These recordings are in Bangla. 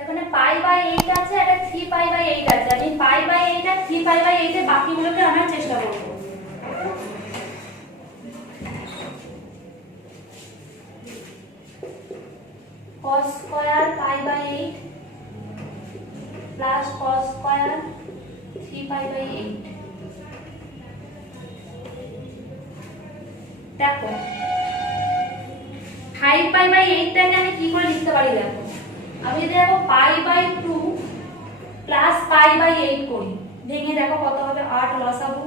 এখানে π/8 আছে, একটা 3π/8 আছে। আমি π/8 আর 3π/8 এর বাকিগুলোকে আনার চেষ্টা করব। cos square π/8 plus cos square 3π/8। দেখো 5π/8 টাকে আমি কি করে লিখতে পারি? দেখো আমি যদি দেখো π/2 প্লাস π/8 করি, ভেঙে দেখো কত হবে? 8 লসাগু,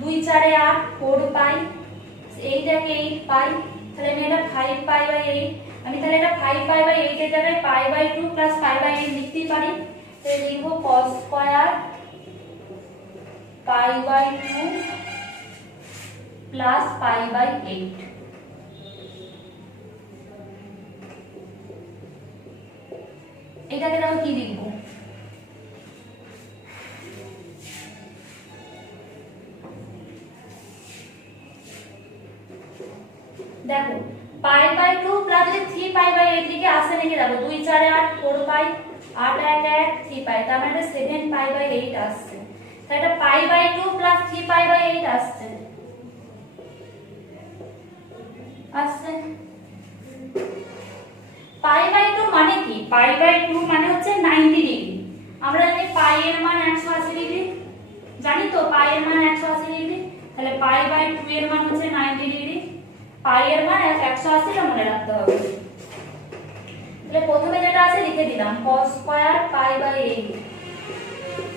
2 4 এ 8, 4π, 8 একে 8π, তাহলে আমি এটা 5π/8, আমি তাহলে এটা 5π/8 এর জায়গায় π/2 প্লাস π/8 লিখতেই পারি। তাহলে লিখব cos স্কয়ার π/2 প্লাস π/8। এটাকে দাও কি লিখব? দেখো π/2 প্লাস যদি 3π/8 লিখে আসে নাকি? দেখো 2 4 এ 8, 4π, 8 1 1 3π, তার মানে 7π/8 আসছে। তাহলে এটা π/2 প্লাস 3π/8 আসছে। π/2 মানে কি? π/2 মানে হচ্ছে 90 ডিগ্রি। আমরা জানি পাই এর মান 180 ডিগ্রি, জানি তো পাই এর মান 180 ডিগ্রি। তাহলে π/2 এর মান হচ্ছে 90 ডিগ্রি, পাই এর মান 180, টা মনে রাখতে হবে। তাহলে প্রথমে যেটা আছে লিখে দিলাম cos square π/8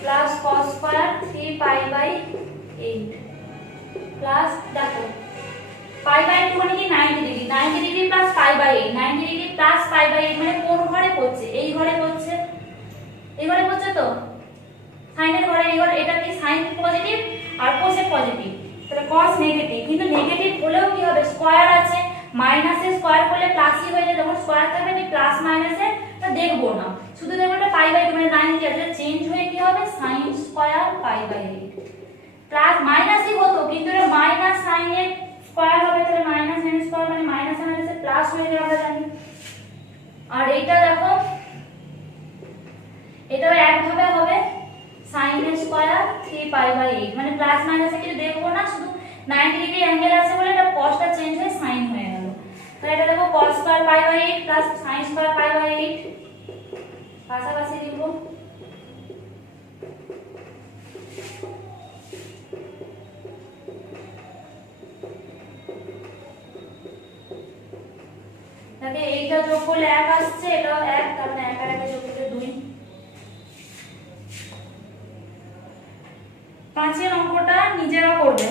plus cos square 3π/8 plus দেখো π/2 মানে কি 90 degree, 90 degree plus π/8, 90 degree plus π/8 মানে কোন ঘরে পড়ছে? এই ঘরে পড়ছে, এই ঘরে পড়ছে তো সাইনের ঘরে। এই ঘরে এটা কি সাইন পজিটিভ আর কোসেক পজিটিভ, তাহলে cos নেগেটিভ। কিন্তু নেগেটিভ হলেও কি হবে? স্কয়ার আছে, মাইনাসে স্কয়ার করলে প্লাসই হয়ে যায়। যখন স্কয়ার থাকবে আমি প্লাস মাইনাসে দেখবো না, শুধু দেখবো এটা π/2 মানে 90 আছে, চেঞ্জ হয়ে কি হবে? sin স্কয়ার π/8 প্লাস মাইনাসই হতো কিন্তু এটা মাইনাস sin এর স্কয়ার হবে, তাহলে মাইনাস sin স্কয়ার মানে মাইনাস মাইনাসে প্লাস হয়ে যাবে, আমরা জানি। আর এইটা দেখো এটাও একভাবে হবে sin স্কয়ার 3π/8 মানে প্লাস মাইনাসে কিছু দেখবো না, শুধু 90 ডিগ্রি অ্যাঙ্গেল আছে বলে এটা cosটা চেঞ্জ হয়ে sin হয়ে গেল। তাহলে এটা দেখো cos square π/8 plus sin square π/8 পাশাপাশি লিখব। তাহলে এইটা যোগ করলে 1 আসছে, এটাও 1, তার মানে 1 আর 1 যোগ করলে 2। 5 এর অঙ্কটা নিজেরা করবে।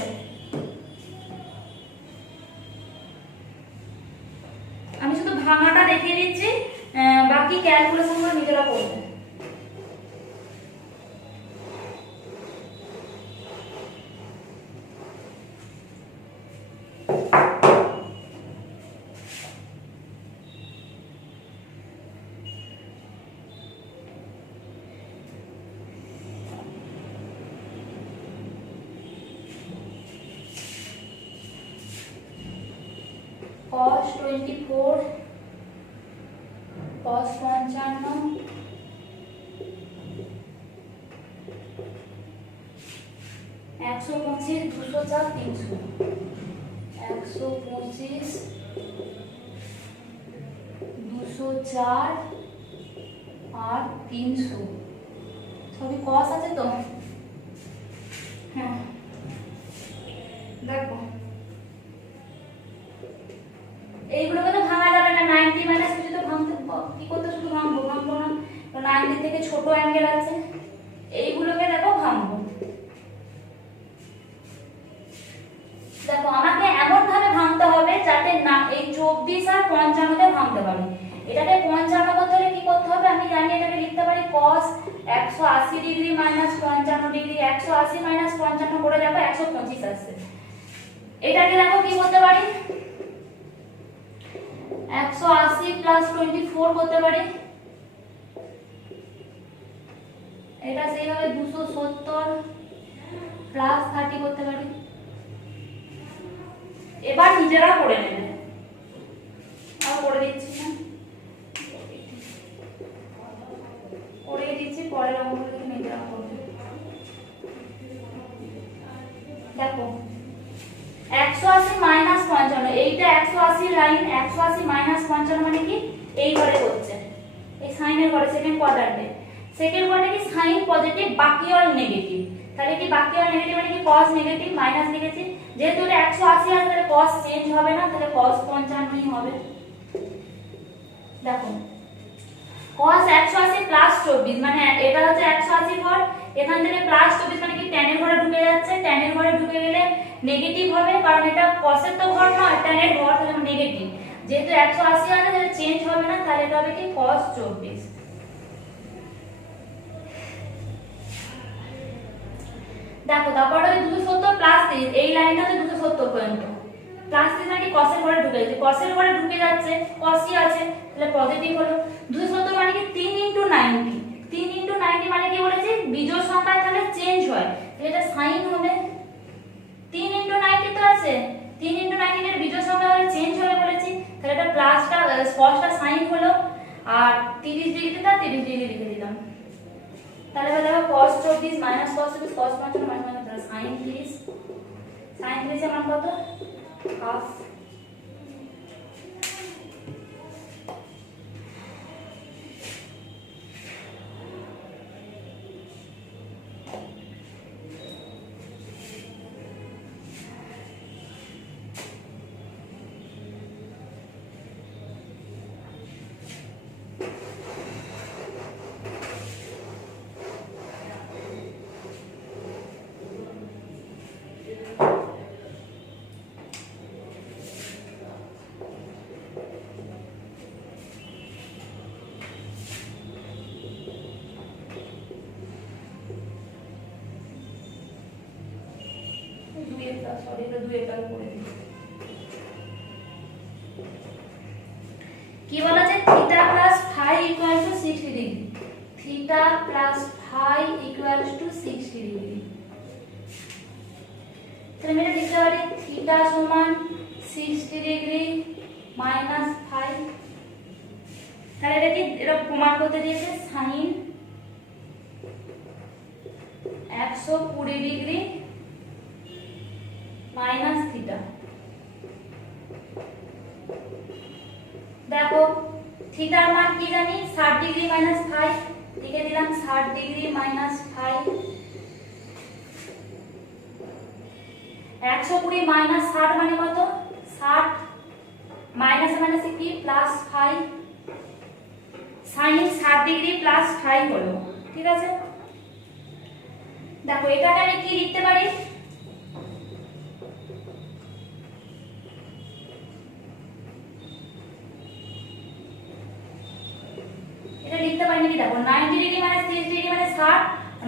আমি শুধু ভাঙাটা দেখিয়ে দিচ্ছি, বাকি ক্যালকুলেশনগুলো নিজেরা করবে। cos 24 cos 55 125 204 300 125 204 আর 300 সবই cos আছে তো? হ্যাঁ দেখো এইগুলোকে তো ভাঙা যাবে না, 90 মাইনাস কিছু তো ভাঙতে কি করতে, শুধু ভাঙবো না। তো 90 থেকে ছোট অ্যাঙ্গেল আছে, এইগুলোকে দেখো ভাঙবো। দেখো আমাকে এমন ভাবে ভাঙতে হবে যাতে না এই 24 আর 55 তে ভাঙতে পারি। এটাকে 55 করতে হলে কি করতে হবে? আমি জানি এটাকে লিখতে পারি cos 180 degree minus 55 degree, 180 minus 55 করে দেখো 125 আসছে। এটাকে দেখো কি করতে পারি? 180 প্লাস 24 করতে পারি, এটা সেইভাবে 270 প্লাস 30 করতে পারি। এবার নিজেরা করে নেবে, আমি করে দিচ্ছি না। দেখো 180 মাইনাস 55, এইটা 180 লাইন, 180 মাইনাস 55 মানে কি এই ঘরে হচ্ছে, এই সাইনের ঘরে সেকেন্ড কোয়াড্রান্টে। সেকেন্ড কোয়াড্রান্টে কি সাইন পজিটিভ বাকি অল নেগেটিভ, তাহলে কি বাকি অল নেগেটিভ মানে কি cos নেগেটিভ মাইনাস নেগেটিভ, যেহেতু এটা 180 আছে তাহলে cos চেঞ্জ হবে না, তাহলে cos 55ই হবে। দেখো cos 180 প্লাস 24 মানে এটা হচ্ছে 180 ঘর, এখান থেকে প্লাস 24 মানে কি tan এর ঘরে ঢুকে যাচ্ছে, tan এর ঘরে ঢুকে গেলে নেগেটিভ হবে, কারণ এটা cos এর তো ঘর নয় tan এর ঘর, তাহলে নেগেটিভ, যেহেতু 180 আছে তাহলে চেঞ্জ হবে না, তাহলে এটা হবে কি cos 24। দেখো তারপরে 270 প্লাস 30, এই লাইনটা হচ্ছে 270 পর্যন্ত, প্লাস 30 মানে cos এর ঘরে ঢুকে যাচ্ছে, cos এর ঘরে ঢুকে যাচ্ছে cos ই আছে তাহলে পজিটিভ হলো। 270 মানে কি 3 * 90, 3 * 90 মানে কি বলেছি বিজোড় সংখ্যায় তাহলে চেঞ্জ হয়, তাহলে এটা sin হবে। 3 * 90 তো আছে, 3 * 90 এর বিজোড় সংখ্যা হলে চেঞ্জ হবে বলেছি, তাহলে এটা প্লাসটা cosটা sin হলো, আর 30 ডিগ্রিটা 30 ডিগ্রি লিখে দিলাম, তাহলে দেখো cos 24 minus cos 24 cos 55 minus sin 30, sin 30 এর মান কত হাফ। সরি এটা 2 একাল করে দিই। কি বলা যায় theta plus phi equal to 60 degree, theta plus phi equal to 60 degree, তাহলে আমরা লিখতে পারি থিটা সমান 60 ডিগ্রি মাইনাস ফাই, তাহলে এটা কি এটা প্রমাণ করতে দিয়েছে sin 120 ডিগ্রি মাইনাস থিটা। দেখো থিটার মান কি জানি 60 ডিগ্রি মাইনাস ফাই, লিখে দিলাম 60 ডিগ্রি মাইনাস ফাই, 120 মাইনাস 60 মানে কত 60, মাইনাস মাইনাস কি plus phi, sin 60 degree plus phi হলো, ঠিক আছে। দেখো এটাকে আমি কি লিখতে পারি, এটা লিখতে পারি নাকি, দেখো 90 ডিগ্রি মাইনাস 30 ডিগ্রি মানে 60,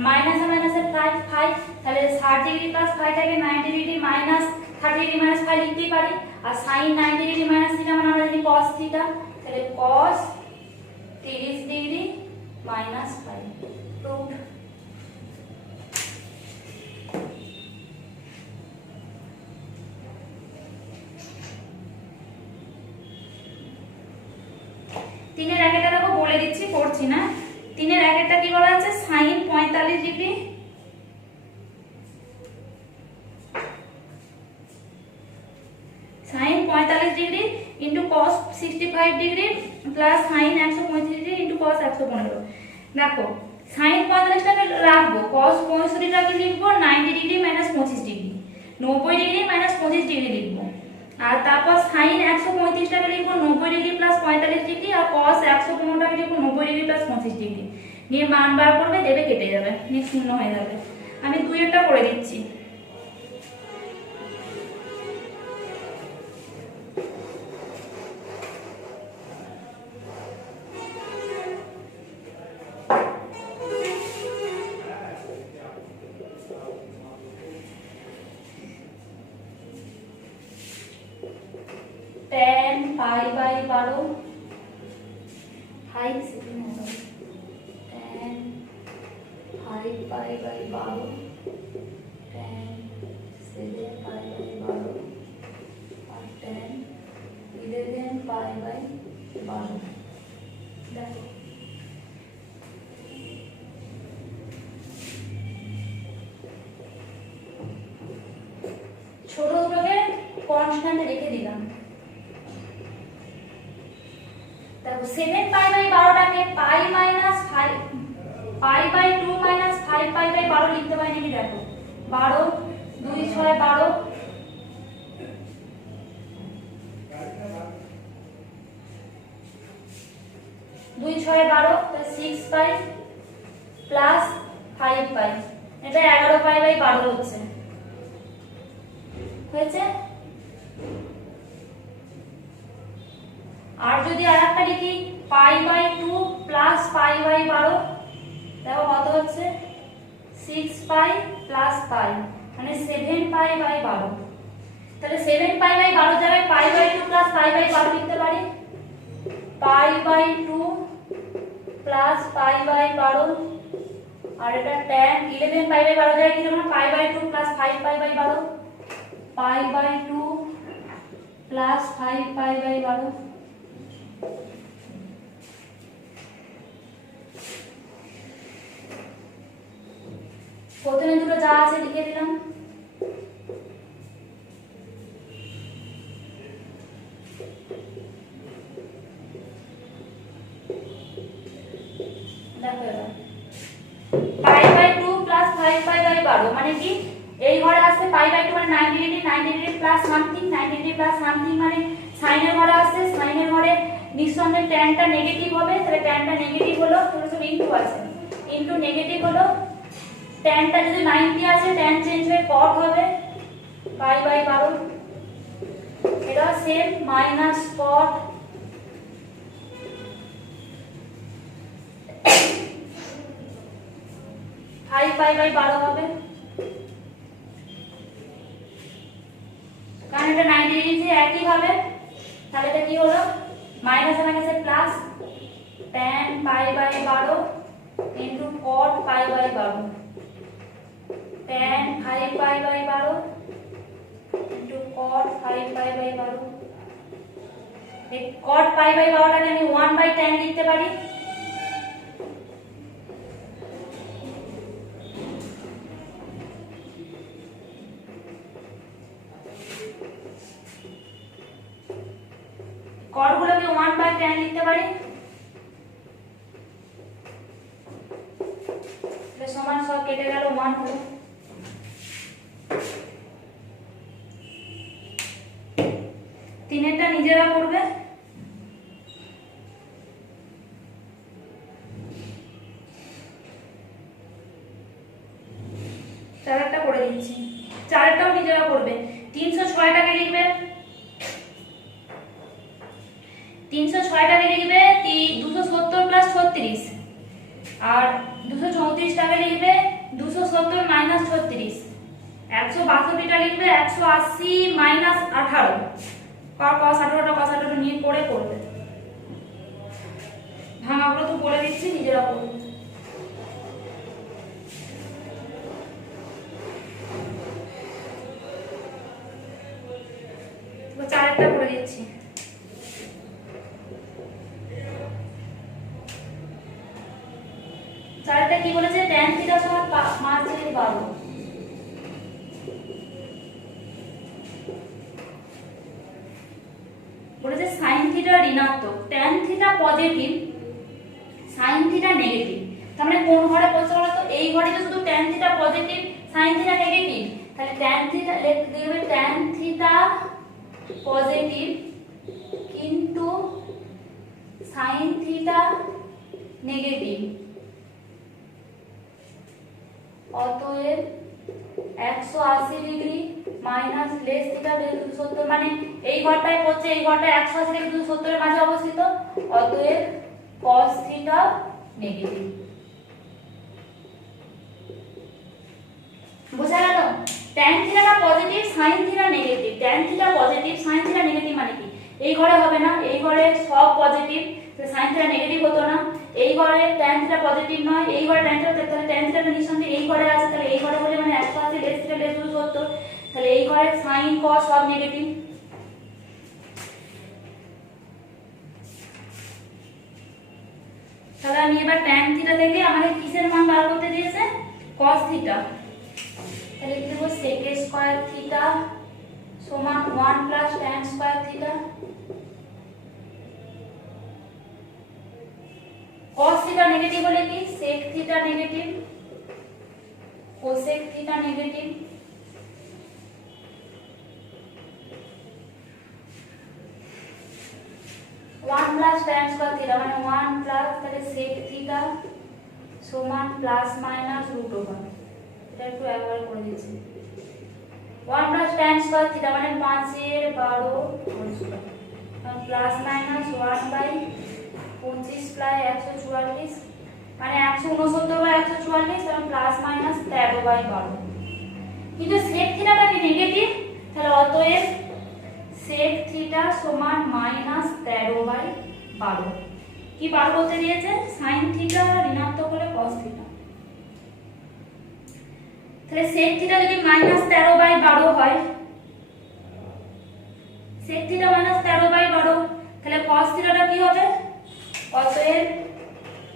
মাইনাস মাইনাস 5, তাহলে 60 ডিগ্রি প্লাস 5টাকে 90 ডিগ্রি মাইনাস 30 ডিগ্রি মাইনাস 5 লিখতেই পারি, আর sin 90 ডিগ্রি মাইনাস থিটা মানে আমরা জানি cos থিটা, তাহলে cos 30 ডিগ্রি মাইনাস 5 প্রুফ। তিনের আগেটা দেখো বলে দিচ্ছি, করছি না। তিনের আগেরটা কি বলা আছে sin 45 degree sin 45 degree into cos 65 degree plus sin 135 degree into cos 115। দেখো sin 45টাকে রাখবো, cos 65টাকে লিখবো 90 degree minus 25 degree, 90 degree minus 25 degree লিখবো, আর তারপর sin 135টাকে লিখবো 90 ডিগ্রি প্লাস 45 ডিগ্রি, আর cos 115টাকে লিখবো 90 ডিগ্রি প্লাস 25 ডিগ্রি, নিয়ে মান বার করবে, দেবে, কেটে যাবে, নিয়ে শূন্য হয়ে যাবে। আমি দুইটা করে দিচ্ছি। tan পাই বাই 12 5 সেকেন্ড হবে, tan 5 pi by 12 tan 7 pi by 12 আর tan 11 পাই বাই 12। দেখো কনস্ট্যান্টে রেখে দিলাম। দেখো 7π/12টাকে পাই মাইনাস 5 π/2 মাইনাস 5π/12 লিখতে পারি নাকি? দেখো 12 2 6 12 2 6 12 6π প্লাস 5π, এটা 11π/12 হচ্ছে, হয়েছে। আর যদি আরেকটা লিখি π/2 প্লাস π/12, দেখো কত হচ্ছে 6π প্লাস π, মানে 7π/12। তাহলে 7π/12 জায়গায় π/2 প্লাস π/12 লিখতে পারি। π/2 প্লাস π/12, আর এটা tan 11π/12 জায়গায় কি লিখব? π/2 প্লাস 5π/12, π/2 প্লাস 5π/12। প্রথমে দুটো যা আছে লিখে দিলাম। দেখো এবার π/2 প্লাস 5π/12 মানে কি? এই ঘরে আসছে π/2 মানে 90 degree, 90 degree plus something, 90 degree plus something মানে সাইনের ঘরে আসছে, সাইনের ঘরে নিঃসন্দেহে ট্যানটা নেগেটিভ হবে, তাহলে ট্যানটা নেগেটিভ হলো, তাহলে সব ইনটু আছে, ইনটু নেগেটিভ হলো। ট্যানটা যদি 90 আছে ট্যান চেঞ্জ হয়ে কট হবে π/12, এটা সেম মাইনাস কট হাই π/12 হবে, কারণ এটা 90 ডিগ্রি একই হবে। তাহলে এটা কি হলো? মাইনাস এর কাছে plus tan π/12 into cot π/12, tan 5π/12 into cot 5π/12। এই cot π/12টাকে আমি 1/tan লিখতে পারি। cot গুলোকে 1/tan লিখতে পারি, সমান সব কেটে গেল 1 হলো। তিনেরটা নিজেরা করবে। চারেরটা করে দিচ্ছি, চারেরটাও নিজেরা করবে। 306টাকে লিখবে, 306টাকে লিখবে 270 প্লাস 36, আর 234টাকে লিখবে 270 মাইনাস 36, 162টা লিখবে 180 মাইনাস 18, cos 18টা cos 18 নিয়ে পড়ে করবে। ভাঙাগুলো তো বলে দিচ্ছি, নিজেরা করবে। তো চারেরটা করে দিচ্ছি। চারটা কি বলেছে? tan থিটা সমান 5/12। বলেছে sin থিটা ঋণাত্মক, tan theta positive, sin theta negative. তার মানে কোন ঘরে পড়ছে বলো তো? এই ঘরে তো শুধু tan theta positive, sin theta negative. তাহলে tan থিটা লিখতে হবে tan থিটা পজিটিভ কিন্তু sin থিটা নেগেটিভ, অতএব 180 degree minus less theta less 270, মানে এই ঘরটায় পড়ছে, এই ঘরটা 180 থেকে 270 এর মাঝে অবস্থিত, অতএব cos থিটা নেগেটিভ। বোঝা গেল? tan থিটাটা positive, sin theta negative. tan theta positive, sin theta negative মানে কি? এই ঘরে হবে না, এই ঘরে সব পজিটিভ, তো sin থিটা নেগেটিভ হতো না। এই ঘরে tan থিটা পজিটিভ নয়, এই ঘরে tan থিটা, তাহলে tan থিটাটা নিঃসন্দেহে এই ঘরে আছে, তাহলে এই ঘরে বলে মানে 180 লেস থিটা লেস 270, তাহলে এই ঘরে sin cos সব নেগেটিভ। তাহলে আমি এবার tan থিটা থেকে আমাদের কিসের মান বার করতে দিয়েছে? cos theta. তাহলে কি দেব? sec স্কয়ার থিটা সমান 1 plus tan square theta. cos theta negative হলে কি sec theta negative, cosec theta negative, one plus tan square theta মানে 1 প্লাস তাহলে sec থিটা সমান প্লাস মাইনাস রুট ওভার, এটা একটু একবার করে দিচ্ছি। 1 প্লাস tan স্কয়ার থিটা মানে 5 এর 12 whole square plus minus 1 by 25 plus 144 মানে 169 বাই 144 এবং প্লাস মাইনাস 13 বাই 12। কিন্তু sec থিটাটা কি নেগেটিভ, তাহলে অতএব sec থিটা সমান মাইনাস 13 বাই 12। কি বার করতে দিয়েছে? sin থিটা ঋণাত্মক হলে cos থিটা। তাহলে sec থিটা যদি মাইনাস 13 বাই 12 হয়, sec থিটা মাইনাস 13 বাই 12, তাহলে cos থিটাটা কি হবে? অতএব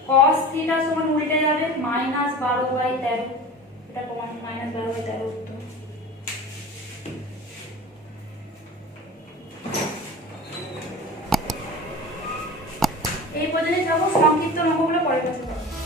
cos থিটা সমান উল্টে যাবে মাইনাস 12 বাই 13, এটা কমন মাইনাস 12 বাই 13 উত্তর। এই পর্যন্ত যাবো, সংক্ষিপ্ত অঙ্কগুলো পরে কাছে পাবো।